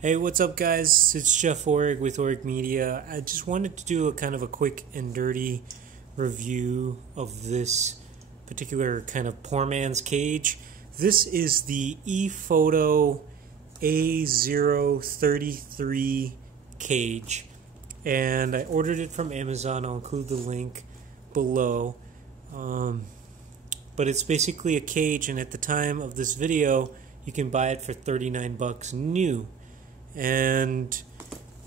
Hey, what's up, guys? It's Jeff Orrig with Orrig Media. I just wanted to do a kind of a quick and dirty review of this particular kind of poor man's cage. This is the Ephoto A033 cage, and I ordered it from Amazon. I'll include the link below. But it's basically a cage, and at the time of this video, you can buy it for $39 new. And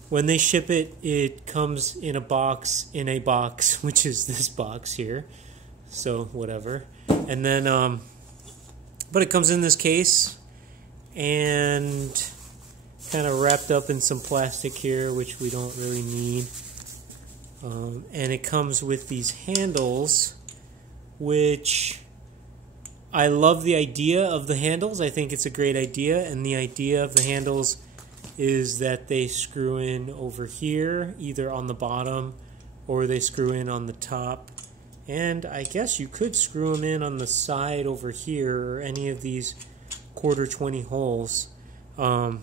when they ship it, it comes in a box, which is this box here. So whatever. And then, but it comes in this case and kind of wrapped up in some plastic here, which we don't really need. And it comes with these handles, which I love the idea of the handles. I think it's a great idea, and the idea of the handles is that they screw in over here, either on the bottom or they screw in on the top. And I guess you could screw them in on the side over here, or any of these 1/4-20 holes. Let me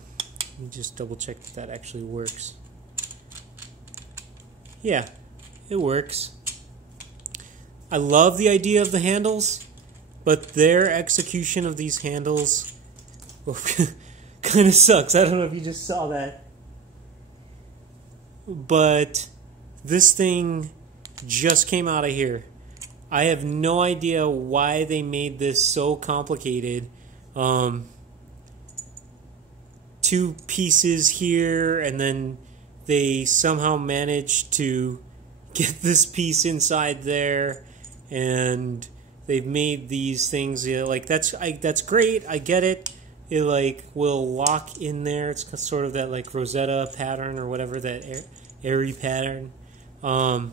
just double check that that actually works. Yeah, it works. I love the idea of the handles, but their execution of these handles kind of sucks. I don't know if you just saw that. But this thing just came out of here. I have no idea why they made this so complicated. 2 pieces here, and then they somehow managed to get this piece inside there, and they've made these things, like that's great. I get it. It like will lock in there. It's sort of that like Rosetta pattern or whatever, that airy pattern. But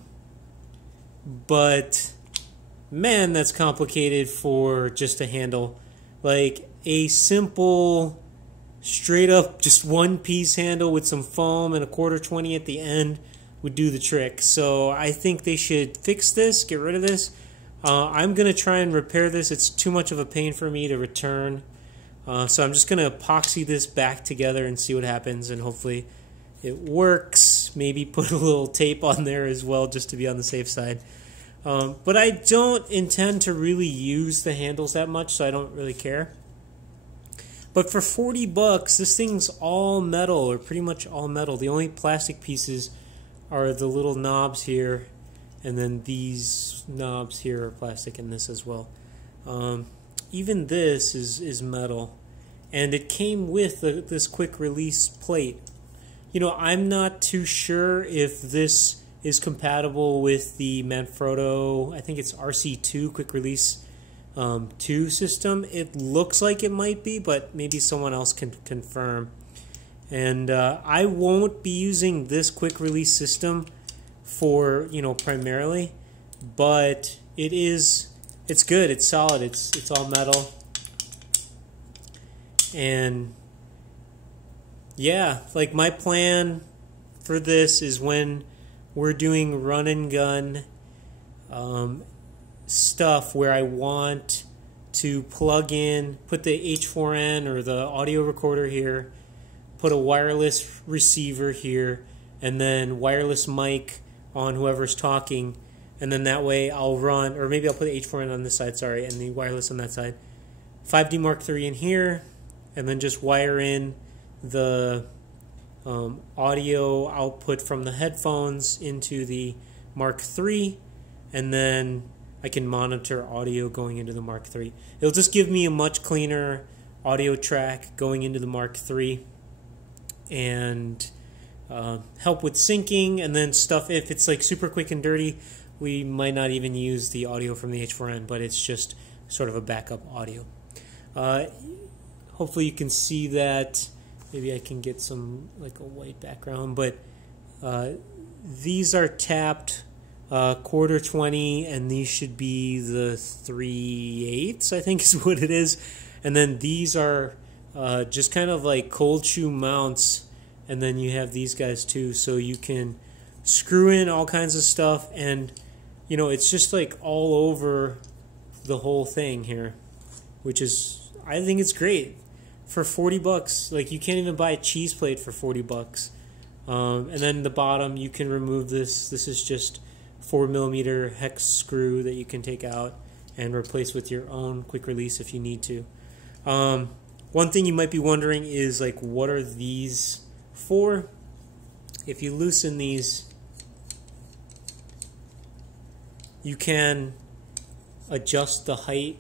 man, that's complicated for just a handle. Like a simple, straight up, just 1-piece handle with some foam and a 1/4-20 at the end would do the trick. So I think they should fix this, get rid of this. I'm gonna try and repair this. It's too much of a pain for me to return. So I'm just going to epoxy this back together and see what happens, and hopefully it works. Maybe put a little tape on there as well, just to be on the safe side. But I don't intend to really use the handles that much, so I don't really care. But for $40, this thing's all metal, or pretty much all metal. The only plastic pieces are the little knobs here, and then these knobs here are plastic, and this as well. Even this is metal, and it came with this quick release plate. You know, I'm not too sure if this is compatible with the Manfrotto, I think it's RC2 quick release 2 system. It looks like it might be, but maybe someone else can confirm. And I won't be using this quick release system for, primarily, but it's good, it's solid, it's all metal. And yeah, like my plan for this is when we're doing run and gun stuff where I want to plug in, put the H4n or the audio recorder here, put a wireless receiver here, and then wireless mic on whoever's talking. And then that way I'll run, or maybe I'll put the H4n on this side, sorry, and the wireless on that side. 5D Mark III in here, and then just wire in the audio output from the headphones into the Mark III, and then I can monitor audio going into the Mark III. It'll just give me a much cleaner audio track going into the Mark III, and help with syncing, and then stuff, if it's like super quick and dirty, we might not even use the audio from the H4n, but it's just sort of a backup audio. Hopefully you can see that. Maybe I can get some, like a white background, but these are tapped 1/4-20, and these should be the 3/8, I think is what it is. And then these are just kind of like cold shoe mounts, and then you have these guys too, so you can screw in all kinds of stuff, and it's just like all over the whole thing here, which is, I think it's great. for 40 bucks. Like, you can't even buy a cheese plate for 40 bucks. And then the bottom, you can remove this. This is just 4mm hex screw that you can take out and replace with your own quick release if you need to. One thing you might be wondering is, like, what are these for? If you loosen these, you can adjust the height,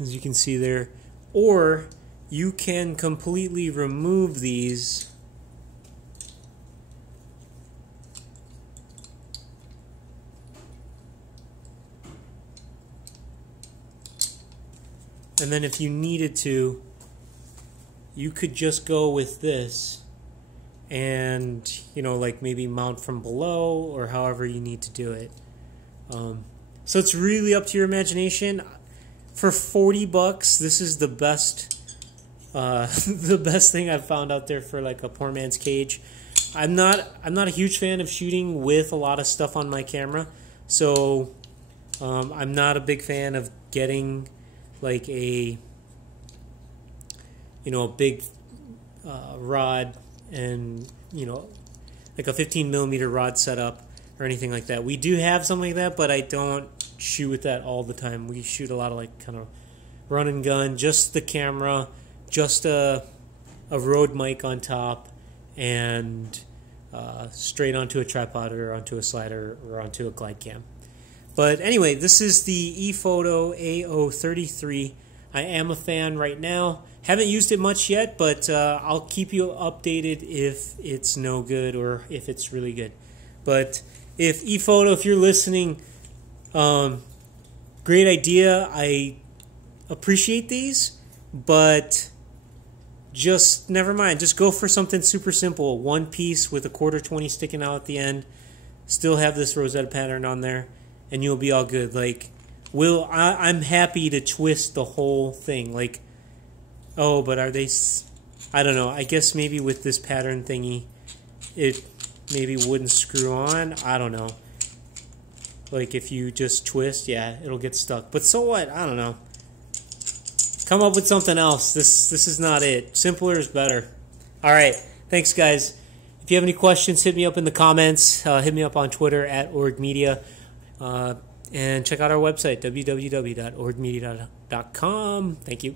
as you can see there, or you can completely remove these and then if you needed to, you could just go with this and, you know, like maybe mount from below or however you need to do it. So it's really up to your imagination. For 40 bucks, this is the best the best thing I've found out there for like a poor man's cage. I'm not a huge fan of shooting with a lot of stuff on my camera, so I'm not a big fan of getting like a, you know, a big rod and, you know, like a 15mm rod setup or anything like that. We do have something like that, but I don't shoot with that all the time. We shoot a lot of like kind of run and gun, just the camera, just a Rode mic on top, and straight onto a tripod or onto a slider or onto a glide cam. But anyway, this is the Ephoto A033. I am a fan right now. Haven't used it much yet, but I'll keep you updated if it's no good or if it's really good. But if Ephoto, if you're listening, great idea. I appreciate these, but just never mind. Just go for something super simple. One piece with a 1/4-20 sticking out at the end. Still have this rosetta pattern on there, and you'll be all good. Like, I'm happy to twist the whole thing. Like, oh, but are they? I don't know. I guess maybe with this pattern thingy, it maybe wouldn't screw on. I don't know. Like, if you just twist, yeah, it'll get stuck. But so what? I don't know. Come up with something else. This is not it. Simpler is better. All right. Thanks, guys. If you have any questions, hit me up in the comments. Hit me up on Twitter @orgmedia. And check out our website, www.orgmedia.com. Thank you.